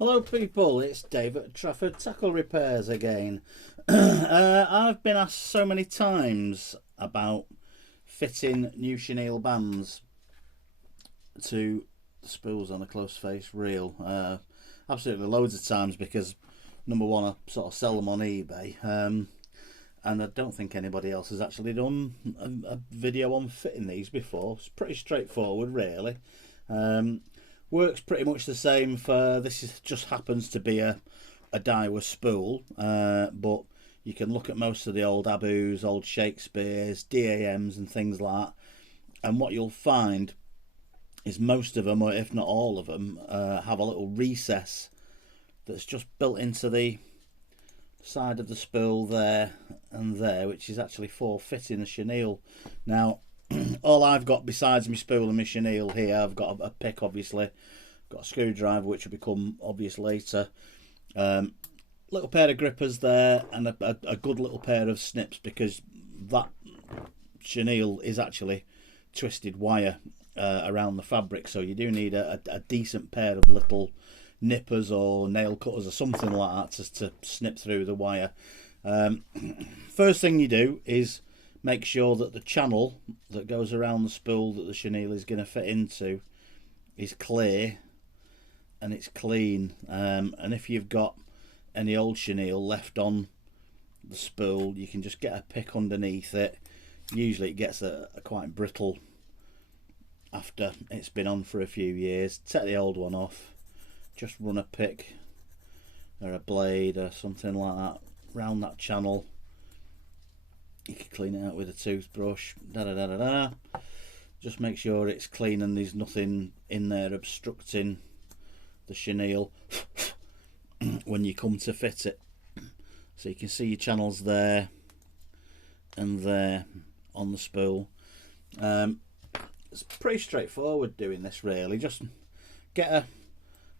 Hello people, it's Dave at Trafford Tackle Repairs again. I've been asked so many times about fitting new chenille bands to spools on a close face reel. Absolutely loads of times because number one, I sort of sell them on eBay, and I don't think anybody else has actually done a video on fitting these before. It's pretty straightforward really. Works pretty much the same for this. Just happens to be a Daiwa spool, but you can look at most of the old Abus, old Shakespeares, DAMs and things like that, and what you'll find is most of them, or if not all of them, have a little recess that's just built into the side of the spool there and there, which is actually for fitting the chenille. Now all I've got besides my spool and my chenille here, I've got a pick, obviously, got a screwdriver which will become obvious later, little pair of grippers there, and a good little pair of snips, because that chenille is actually twisted wire around the fabric, so you do need a decent pair of little nippers or nail cutters or something like that to snip through the wire. First thing you do is make sure that the channel that goes around the spool that the chenille is going to fit into is clear and it's clean, and if you've got any old chenille left on the spool, you can just get a pick underneath it. Usually it gets a quite brittle after it's been on for a few years. Take the old one off, just run a pick or a blade or something like that round that channel. You can clean it out with a toothbrush, just make sure it's clean and there's nothing in there obstructing the chenille when you come to fit it. So you can see your channels there and there on the spool. It's pretty straightforward doing this really. Just get a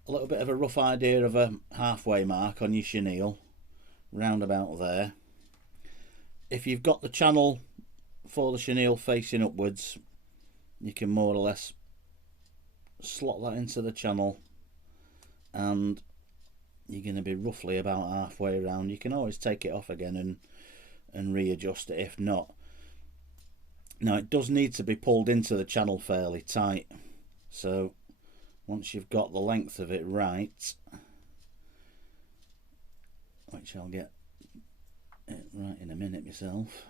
little bit of a rough idea of a halfway mark on your chenille, round about there. If you've got the channel for the chenille facing upwards, you can more or less slot that into the channel, and you're going to be roughly about halfway around. You can always take it off again and readjust it if not. Now it does need to be pulled into the channel fairly tight, so once you've got the length of it right, which I'll get it right in a minute myself,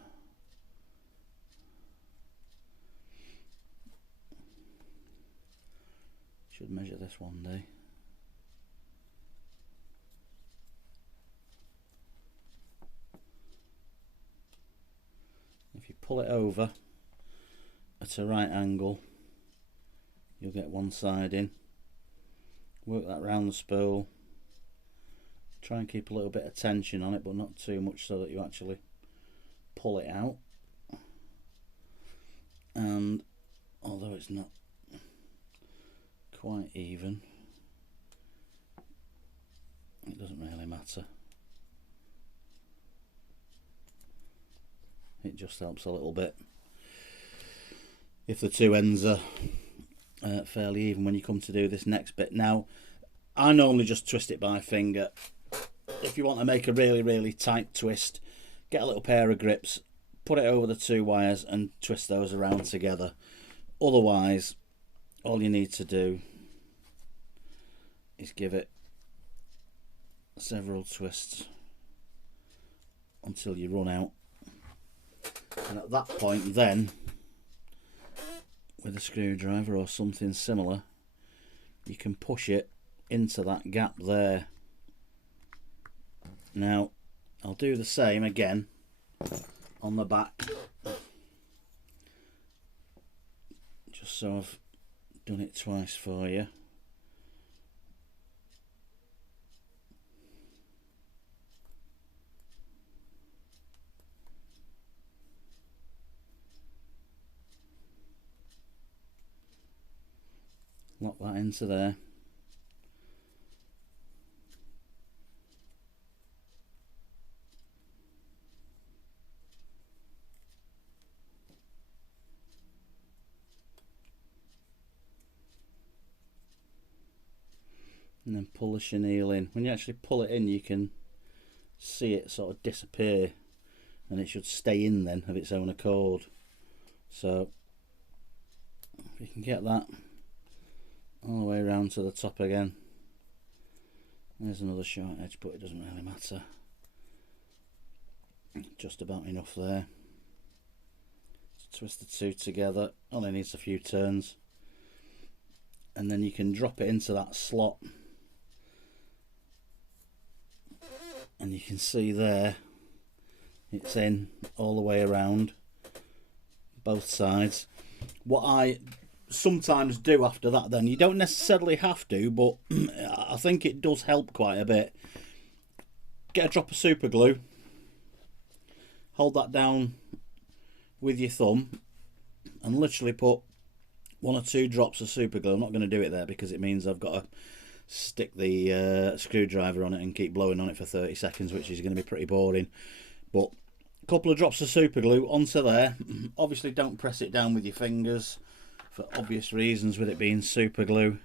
should measure this one day. If you pull it over at a right angle, you'll get one side in. Work that round the spool. Try and keep a little bit of tension on it, but not too much so that you actually pull it out. And although it's not quite even, it doesn't really matter. It just helps a little bit if the two ends are fairly even when you come to do this next bit. Now I normally just twist it by finger. If you want to make a really tight twist, get a little pair of grips, put it over the two wires and twist those around together. Otherwise, all you need to do is give it several twists until you run out, and at that point then, with a screwdriver or something similar, you can push it into that gap there. Now I'll do the same again on the back, just so I've done it twice for you. Lock that into there. and then pull the chenille in. When you actually pull it in, you can see it sort of disappear, and it should stay in then of its own accord. So if you can get that all the way around to the top again. There's another short edge, but it doesn't really matter. Just about enough there. Twist the two together, only needs a few turns, and then you can drop it into that slot, and you can see there it's in all the way around both sides. What I sometimes do after that, then, you don't necessarily have to, but I think it does help quite a bit. Get a drop of super glue, hold that down with your thumb, and literally put 1 or 2 drops of super glue. I'm not going to do it there because it means I've got to stick the screwdriver on it and keep blowing on it for 30 seconds, which is going to be pretty boring. But a couple of drops of super glue onto there. Obviously don't press it down with your fingers for obvious reasons with it being super glue.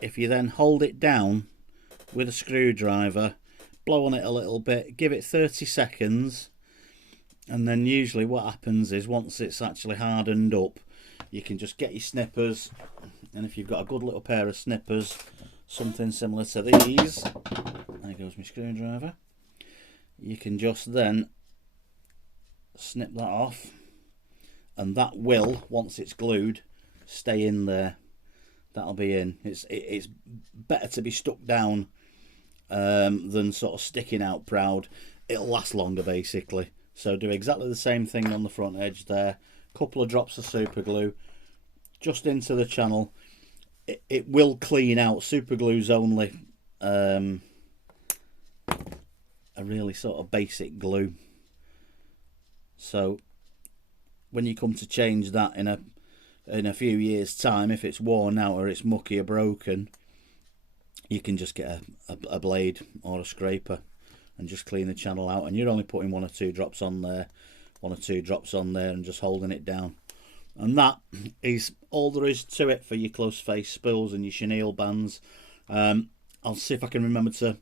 If you then hold it down with a screwdriver, blow on it a little bit, give it 30 seconds, and then usually what happens is once it's actually hardened up, you can just get your snippers, and if you've got a good little pair of snippers, something similar to these, there goes my screwdriver, you can just then snip that off, and that will, once it's glued, stay in there. That'll be in. It's better to be stuck down than sort of sticking out proud. It'll last longer basically. So do exactly the same thing on the front edge there. Couple of drops of super glue just into the channel. It will clean out. Super glue's only a really sort of basic glue. So when you come to change that in a few years' time, if it's worn out or it's mucky or broken, you can just get a blade or a scraper and just clean the channel out, and you're only putting 1 or 2 drops on there, 1 or 2 drops on there, and just holding it down. And that is all there is to it for your close face spools and your chenille bands. I'll see if I can remember to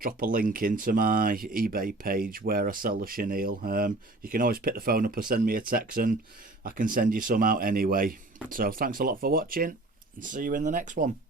drop a link into my eBay page where I sell the chenille. You can always pick the phone up or send me a text and I can send you some out anyway. So thanks a lot for watching, and see you in the next one.